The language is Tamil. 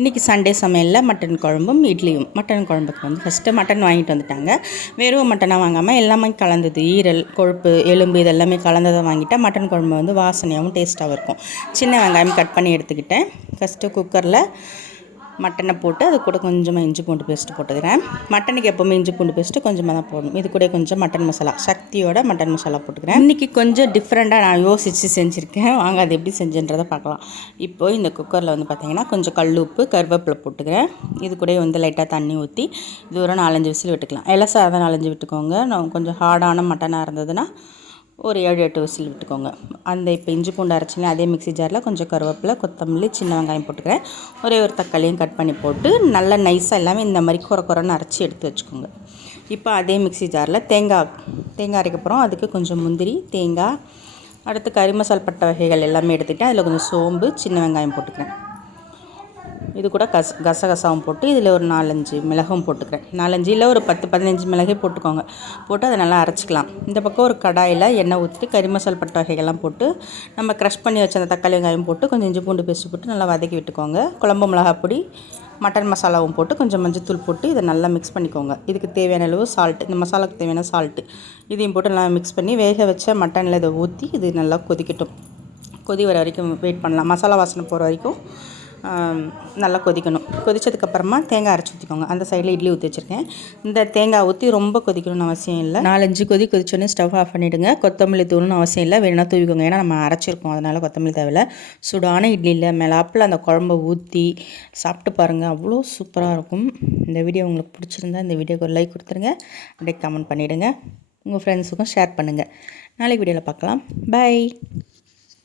இன்றைக்கி சண்டே சமையலில் மட்டன் குழம்பும் இட்லியும். மட்டன் குழம்புக்கு வந்து ஃபஸ்ட்டு மட்டன் வாங்கிட்டு வந்துட்டாங்க. வெறும் மட்டனாக வாங்காமல் எல்லாமே கலந்தது, ஈரல், கொழுப்பு, எலும்பு இதெல்லாமே கலந்ததை வாங்கிட்டால் மட்டன் குழம்பு வந்து வாசனையாகவும் டேஸ்ட்டாகவும் இருக்கும். சின்ன வெங்காயம் கட் பண்ணி எடுத்துக்கிட்டேன். ஃபஸ்ட்டு குக்கரில் மட்டனை போட்டு அது கூட கொஞ்சமாக இஞ்சி பூண்டு பேஸ்ட்டு போட்டுக்கிறேன். மட்டனுக்கு எப்போவுமே இஞ்சி பூண்டு பேஸ்ட்டு கொஞ்சமாக தான் போடணும். இது கூட கொஞ்சம் மட்டன் மசாலா, சக்தியோட மட்டன் மசாலா போட்டுக்கிறேன். இன்றைக்கி கொஞ்சம் டிஃப்ரெண்ட்டாக நான் யோசித்து செஞ்சுருக்கேன். வாங்க அது எப்படி செஞ்சுன்றதை பார்க்கலாம். இப்போது இந்த குக்கரில் வந்து பார்த்திங்கன்னா கொஞ்சம் கல் உப்பு, கருவேப்பிலை போட்டுக்கிறேன். இது கூட வந்து லைட்டாக தண்ணி ஊற்றி இது ஒரு 4-5 விசில் விட்டுக்கலாம். இலசாக தான் 4-5 விட்டுக்கோங்க. நான் கொஞ்சம் ஹார்டான மட்டனாக இருந்ததுன்னா ஒரு 7-8 விசில் விட்டுக்கோங்க. அந்த இப்போ இஞ்சி பூண்டு அரைச்சிங்க அதே மிக்ஸி ஜாரில் கொஞ்சம் கருவேப்பிலை, கொத்தமல்லி, சின்ன வெங்காயம் போட்டுக்கிறேன். ஒரே ஒரு தக்காளியும் கட் பண்ணி போட்டு நல்லா நைஸாக எல்லாமே இந்த மாதிரி குறைன்னு அரைச்சி எடுத்து வச்சுக்கோங்க. இப்போ அதே மிக்ஸி ஜாரில் தேங்காய் அரைக்கப்புறம் அதுக்கு கொஞ்சம் முந்திரி, தேங்காய், அடுத்து கறி மசால் பட்டை வகைகள் எல்லாமே எடுத்துகிட்டேன். அதில் கொஞ்சம் சோம்பு, சின்ன வெங்காயம் போட்டுக்கிறேன். இது கூட கசகசாவும் போட்டு இதில் ஒரு 4-5 மிளகும் போட்டுக்கிறேன். 4-5 இல்லை ஒரு 10-15 மிளகே போட்டுக்கோங்க. போட்டு அதை நல்லா அரைச்சிக்கலாம். இந்த பக்கம் ஒரு கடாயில் எண்ணெய் ஊற்றிட்டு கறி மசால் பட்டை வகைகள்லாம் போட்டு நம்ம க்ரஷ் பண்ணி வச்ச அந்த தக்காளி வெங்காயம் போட்டு கொஞ்சம் இஞ்சி பூண்டு பேஸ்ட்டு போட்டு நல்லா வதக்கி விட்டுக்கோங்க. குழம்பு மிளகாய் பொடி, மட்டன் மசாலாவும் போட்டு கொஞ்சம் மஞ்சத்தூள் போட்டு இதை நல்லா மிக்ஸ் பண்ணிக்கோங்க. இதுக்கு தேவையான அளவு சால்ட்டு, இந்த மசாலாவுக்கு தேவையான சால்ட்டு இதையும் போட்டு நல்லா மிக்ஸ் பண்ணி வேக வச்ச மட்டனில் இதை ஊற்றி இது நல்லா கொதிக்கட்டும். கொதி வர வரைக்கும் வெயிட் பண்ணலாம். மசாலா வாசனை போகிற வரைக்கும் நல்லா கொதிக்கணும். கொதித்ததுக்கப்புறமா தேங்காய் அரைச்சி ஊற்றிக்கோங்க. அந்த சைடில் இட்லி ஊற்றி வச்சுருக்கேன். இந்த தேங்காய் ஊற்றி ரொம்ப கொதிக்கணும்னு அவசியம் இல்லை. 4-5 கொதிச்சோடனே ஸ்டவ் ஆஃப் பண்ணிவிடுங்க. கொத்தமல்லி தூள்னு அவசியம் இல்லை, வேணும்னா தூவிக்கோங்க. ஏன்னா நம்ம அரைச்சிருக்கோம், அதனால் கொத்தமல்லி தேவையில்லை. சுடான இட்லியில் மேலாப்பில் அந்த குழம்பை ஊற்றி சாப்பிட்டு பாருங்கள், அவ்வளோ சூப்பராக இருக்கும். இந்த வீடியோ உங்களுக்கு பிடிச்சிருந்தா இந்த வீடியோக்கு ஒரு லைக் கொடுத்துருங்க. அப்படியே கமெண்ட் பண்ணிவிடுங்க. உங்கள் ஃப்ரெண்ட்ஸுக்கும் ஷேர் பண்ணுங்கள். நாளைக்கு வீடியோவில் பார்க்கலாம். பை.